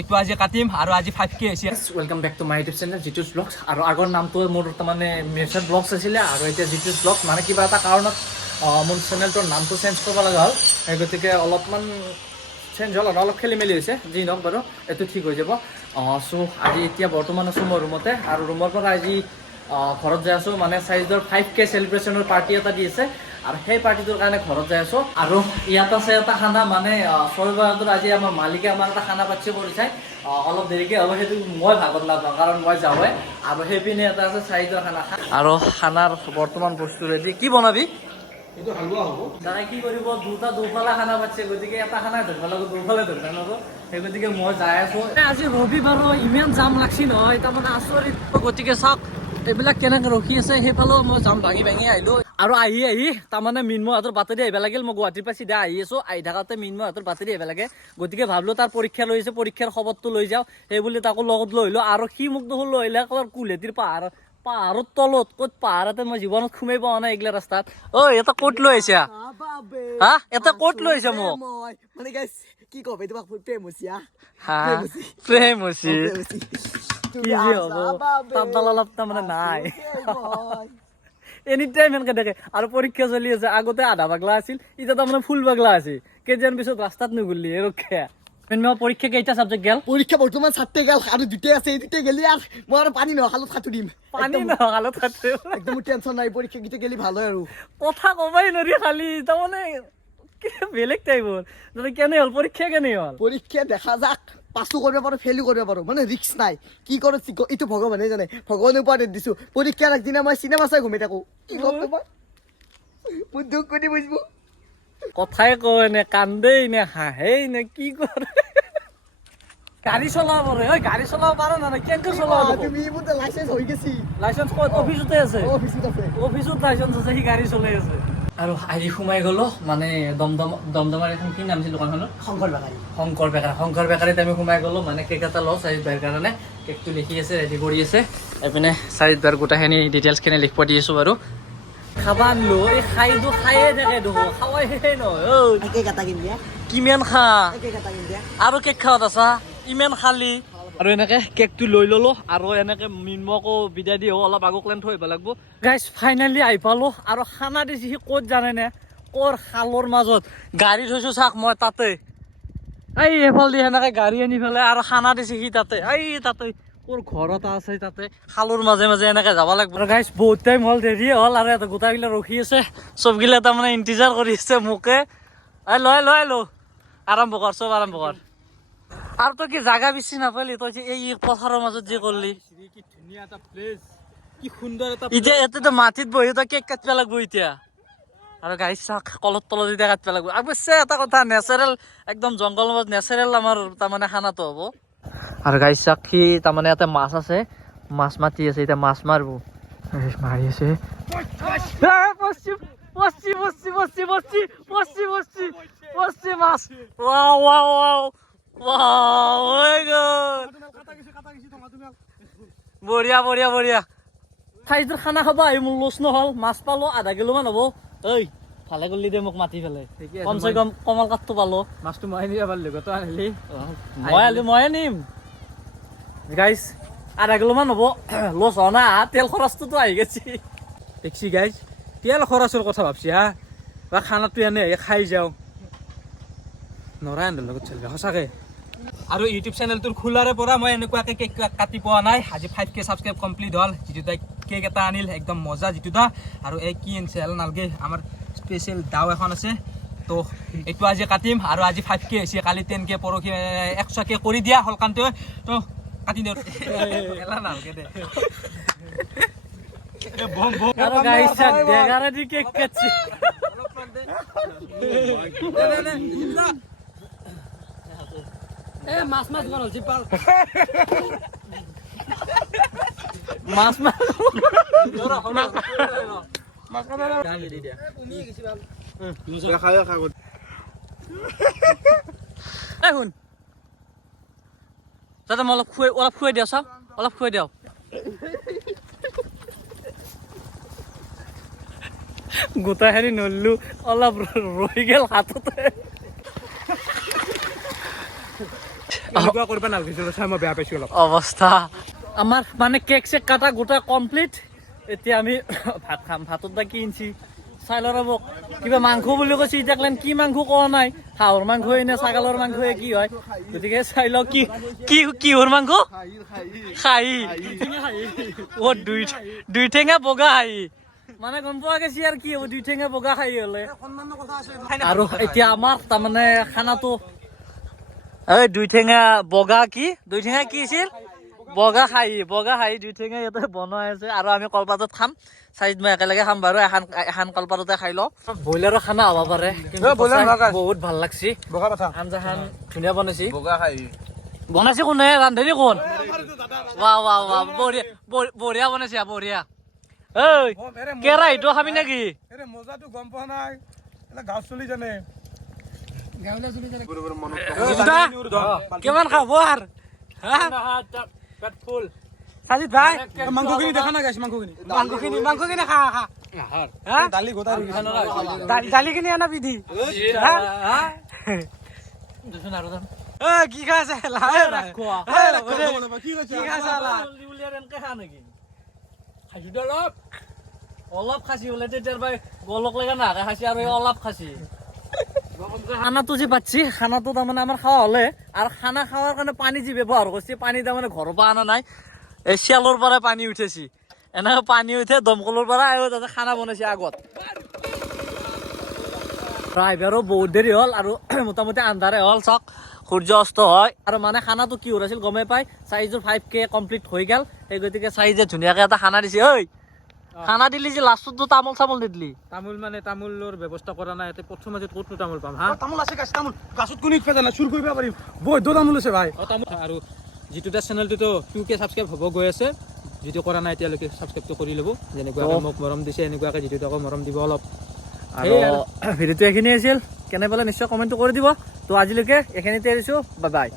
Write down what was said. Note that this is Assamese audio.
এইটো আজি কাটিম আৰু আজি 5K হৈছে। Welcome back to my YouTube channel Jitu's vlogs. আৰু আগৰ নামটো মোৰ তাৰমানে মেছাৰ ব্লগছ আছিলে আৰু এতিয়া জিতুছ ব্লগ মানে কিবা এটা কাৰণত মোৰ চেনেলটোৰ নামটো চেঞ্জ কৰিব লগা হ'ল। সেই গতিকে অলপমান চেঞ্জ হ'ল আৰু অলপ খেলি মেলি হৈছে, যি নহওক বাৰু এইটো ঠিক হৈ যাব। চ' আজি এতিয়া বৰ্তমান আছোঁ মই ৰুমতে, আৰু ৰুমৰ পৰা আজি ঘৰত যাই আছোঁ। মানে চাইজৰ 5K চেলিব্ৰেশ্যনৰ পাৰ্টি এটা দি আছে আৰু সেই পাৰ্টিটোৰ কাৰণে ঘৰত যাই আছোঁ। আৰু ইয়াত আছে এটা খানা, মানে শনিবাৰটোত আজি আমাৰ মালিকে আমাৰ এটা খানা পাতিছে কৰিছে। অলপ দেৰিকৈ হ'ব, সেইটো মই ভাগত নাপাওঁ কাৰণ মই যাওঁৱে। আৰু সেইপিনে এটা আছে চাইজৰ খানা, আৰু খানাৰ বৰ্তমান বস্তু ৰেডি। কি বনাবি? এইটো হালোৱা হ'ব। তাই কি কৰিব, দুটা দুফালা খানা পাতিছে, গতিকে এটা খানা ধৰিব লাগিব, দুফালে ধৰিব লাগিব। সেই গতিকে মই যাই আছোঁ। আজি ৰবিবাৰ ইমান জাম লাগছি নহয়, তাৰমানে আচৰিত। গতিকে চাওক এইবিলাক কেনেকৈ ৰখি আছে, সেইফালেও মই জাম ভাঙি আহিলোঁ। আৰু আহি তাৰমানে মিন্ময়হঁতৰ বাটেদি আহিব লাগিল। মই গুৱাহাটীৰ পৰা চিধা আহি আছোঁ, আহি থাকোঁতে মিন্ময়হঁতৰ বাটেদি আহিব লাগে। গতিকে ভাবিলোঁ তাৰ পৰীক্ষা লৈ আছে, পৰীক্ষাৰ খবৰটো লৈ যাওঁ, সেই বুলি তাকো লগত লৈ আহিলোঁ। আৰু সি মোক দেখোন লৈ আহিলে ক'ৰ কুলহেতিৰ পাহাৰৰ তলত। ক'ত পাহাৰ এটাত মই জীৱনত সোমাই পোৱা নাই এইগিলা ৰাস্তাত। এটা ক'ত লৈ আহিছা? হা, এটা ক'ত লৈ আহিছা মোক? মানে গাইছ কি কব, তোমাক প্ৰেম হৈছে। প্ৰেম হৈছে কি যে হ'ব, তাপডাল অলপ তাৰমানে নাই। এনি টাইম এনেকে দেখে। আৰু পৰীক্ষা চলি আছে, আগতে আধা পাগলা আছিল, এতিয়া তাৰমানে ফুল পাগলা আছে। কেইদিন পিছত ৰাস্তাত নুঘুৰলি ৰক্ষা। পৰীক্ষা কেইটা সাবজেক্ট গেল? পৰীক্ষা বৰ্তমান 7টে গেল আৰু 2টে আছে। এই 2টে গেলি আৰু মই আৰু পানী নখালত খাটো দিম। পানী নখালত খাটো একদম টেনচন নাই, পৰীক্ষা কেইটা গেলি ভাল হয়। আৰু কথা কবাই নৰি খালি তাৰমানে বেলেগ টাইপৰ। কেনে হ'ল পৰীক্ষা, কেনে হ'ল? পৰীক্ষা দেখা যাক, পাছো কৰিব পাৰো, ফেইলো কৰিব পাৰো, মানে ৰিস্ক নাই। কি কৰো এইটো ভগৱানে জানে, ভগৱানৰ ওপৰত দিছো। পৰীক্ষাৰ আগদিনা মই চিনেমা চাই ঘুমি থাকো। কি কম তোমাক, মোৰ দুখ কৰি বুজিব। কথাই কয় নে, কান্দেই নে, হাঁহেই নে, কি কৰে? গাড়ী চলাব পাৰে, গাড়ী চলাব পাৰো না? কেনেকে চলাব? তুমি মোৰ লাইচেন্স হৈ গেছি। লাইচেন্স ক'ত? অফিচতে আছে। অফিচত আছে, অফিচত লাইচেন্স আছে, সি গাড়ী চলাই আছে। আৰু আহি সোমাই গ'লো, মানে দমদমাৰ এখন কি নাম আছিল দোকানখনৰ? শংকৰ বেকাৰীত আমি সোমাই গ'লো। মানে কেক এটা লওঁ চাৰিত বাৰ কাৰণে। কেকটো লিখি আছে, ৰেডি কৰি আছে। এইপিনে চাৰিত বাৰ গোটেইখিনি ডিটেইলছখিনি লিখিব দি আছোঁ বাৰু। খাবা আনলো, এই খাইটো খায়ে থাকে দেখোন, খাৱাই শেষেই নহয়। কিমান খা আৰু কেক খাৱাত আছা, ইমান খালি। আৰু এনেকে কেকটো লৈ ললো, আৰু এনেকে মিন্ময়কো বিদায় দি অলপ আগক লেন থৈ আহিব লাগিব। গাইজ ফাইনেলি আহি পালো, আৰু খানা দিছে সি ক'ত জানেনে? ক'ৰ খালৰ মাজত গাড়ী থৈছো চাক মই তাতে। এই এইফাল দি সেনেকে গাড়ী আনি পেলাই আৰু খানা দিছে সি তাতে। তাতে ক'ৰ ঘৰ এটা আছে, তাতে খালৰ মাজে মাজে এনেকে যাব লাগিব। আৰু গাইজ বহুত টাইম হ'ল, দেৰি হ'ল, আৰু এটা গোটাইগিলা ৰখি আছে। চবগিলা তাৰমানে ইন্তজাৰ কৰি আছে মোকে। লৈ আৰম্ভ কৰ, চব আৰম্ভ কৰ। আৰু তই কি জাগা বেছি নাপালি? তই এই পথাৰৰ মাজত যে কৰলি, কি ধুনীয়া এটা প্লেচ, কি সুন্দৰ এটা। এতিয়া এতেতো মাটিত বহি তই কেক কাটিব লাগিব এতিয়া। আৰু গাড়ী চাক কলত তলত এতিয়া কাটিব লাগিব। অৱশ্যে এটা কথা, নেচাৰেল একদম জংঘলৰ মাজত নেচাৰেল আমাৰ তাৰমানে খানাটো হ'ব। আৰু গাড়ী চাক সি তাৰমানে ইয়াতে মাছ আছে, মাছ মাতি আছে, এতিয়া মাছ মাৰিব। মাৰি আছে মাছ। বঢ়িয়া বঢ়িয়া বঢ়িয়া। ঠাইটোৰ খানা খাব আহি মোৰ লছ নহ'ল, মাছ পালো 0.5 কিলোমান হ'ব। ভালে কৰিলি দে মোক মাতি পেলাই, কমচে কম কমল কাঠটো পালো। মাছটো মই নিব পাৰিলো, তই আনিলি। মই আনিম গাইজ, 0.5 কিলোমান হ'ব। লছ হোৱা নাই, তেল খৰচটোতো আহি গেছি। দেখছি গাইজ, তেল খৰচৰ কথা ভাবছি হা, বা খানাটো এনে খাই যাওঁ নৰায়ণৰ লগত চলিব সঁচাকে। আৰু ইউটিউব চেনেলটোৰ খোলাৰে পৰা মই এনেকুৱাকে কেক কাটি পোৱা নাই। আজি 5K ছাবস্ক্ৰাইব কমপ্লিট হ'ল। যিটো তাই কেক এটা আনিল, একদম মজা যিটো দা। আৰু এই কি আনিছে হেল নালগে, আমাৰ স্পেচিয়েল দাও এখন আছে। তো এইটো আজি কাটিম, আৰু আজি 5K হৈছে, কালি 10K, পৰহি 100K কৰি দিয়া হলকানটো। তো কাটি দিওঁ এলা নালগে দে। আৰু গাইছ বেগাৰে দি কেক কাটছি। মাছ শুন দাদা, মই অলপ খুৱাই দিওঁ, চাওক অলপ খুৱাই দিওঁ। গোটাখিনি নললো, অলপ ৰৈ গেল হাততে। এনেকুৱা কৰিব নালাগিছিল চাই মই বেয়া পাইছো অলপ অৱস্থা আমাৰ মানে কেক চেক কাটা গোটা কমপ্লিট এতিয়া আমি ভাত খাম ভাতত বা কি ইঞ্চি চাই ল ৰ'ব কিবা মাংস বুলি কৈছে এতিয়া ক্লেন কি মাংস কোৱা নাই হাঁহৰ মাংসই নে ছাগলৰ মাংসই কি হয় গতিকে চাই ল কি কি কিহৰ মাংস খাই অ দুই ঠেঙা বগা খাই মানে গম পোৱা গৈছে আৰু কি হ'ব দুই ঠেঙা বগা খাই হলে আৰু এতিয়া আমাৰ তাৰমানে খানাটো এই দুই ঠেঙা বগা কি দুই ঠেঙা কি আছিল বগা খাই দুই ঠেঙা ইয়াতে বনাই আছে আৰু আমি কলপাতত খাম চাইড মই একেলগে খাম বাৰু এখন কলপাততে খাই লওঁ ব্ৰইলাৰৰ খানা হ'ব পাৰে কিন্তু বহুত ভাল লাগছি আঞ্জাখন ধুনীয়া বনাইছি বনাইছে কোনে ৰান্ধনি কোন ৱাহ ৱাহ ৱাহ বঢ়িয়া বঢ়িয়া বনাইছে বঢ়িয়া ঐ কেৰাহীটো খাবি নেকি মজাটো গম পোৱা নাই গাঁও চলি জানে কিমান খাব আৰু সাজিদ ভাই মাংসখিনি দেখা নাই গাইছ মাংসখিনি খা দালি গোটাই দালিখিনি আনা বিধি কি খাইছে অলপ খাচি বোলে তেতিয়াৰ পৰা গলক লগা নাহাকে খাচি আৰু অলপ খাচি খানাটো যে পাচ্ছি খানাটো তাৰমানে আমাৰ খাওয়া হলে আৰু খানা খাওয়াৰ কাৰণে পানী যি ব্যৱহাৰ কৰিছে পানী তাৰমানে ঘৰৰ পৰা অনা নাই এই চেলৰ পৰা পানী উঠেছি এনেকে পানী উঠে দমকলৰ পৰা আৰু তাতে খানা বনাইছে আগত প্ৰায় আৰু বহুত দেৰি হ'ল আৰু মোটামুটি আন্ধাৰে হ'ল চাওক সূৰ্য অস্ত হয় আৰু মানে খানাটো কি হৈছিল গমেই পাই চাইজৰ 5K কমপ্লিট হৈ গ'ল সেই গতিকে চাইজে ধুনীয়াকে এটা খানা দিছে ঐ খানা দিলি যে লাষ্টত তামোল চামোল নিদিলি তামোল মানে তামোলৰ ব্যৱস্থা কৰা নাই ইয়াতে প্ৰথম মাজত ক'তনো তামোল পাম হা তামোল আছে গাছ তামোল গাছত কোনে উঠবা জানা চুৰ কৰিব পাৰিম বৈধ তামোল আছে ভাই তামোল আৰু যিটো তাৰ চেনেলটোতো 2K ছাবস্ক্ৰাইব হ'ব গৈ আছে যিটো কৰা নাই এতিয়ালৈকে ছাবস্ক্ৰাইবটো কৰি ল'ব যেনেকুৱাকৈ মোক মৰম দিছে এনেকুৱাকৈ যিটো আকৌ মৰম দিব অলপ আৰু ভিডিঅ'টো এইখিনি আছিল কেনে পালে নিশ্চয় কমেণ্টটো কৰি দিব তো আজিলৈকে এইখিনিতে এৰিছোঁ বাই বাই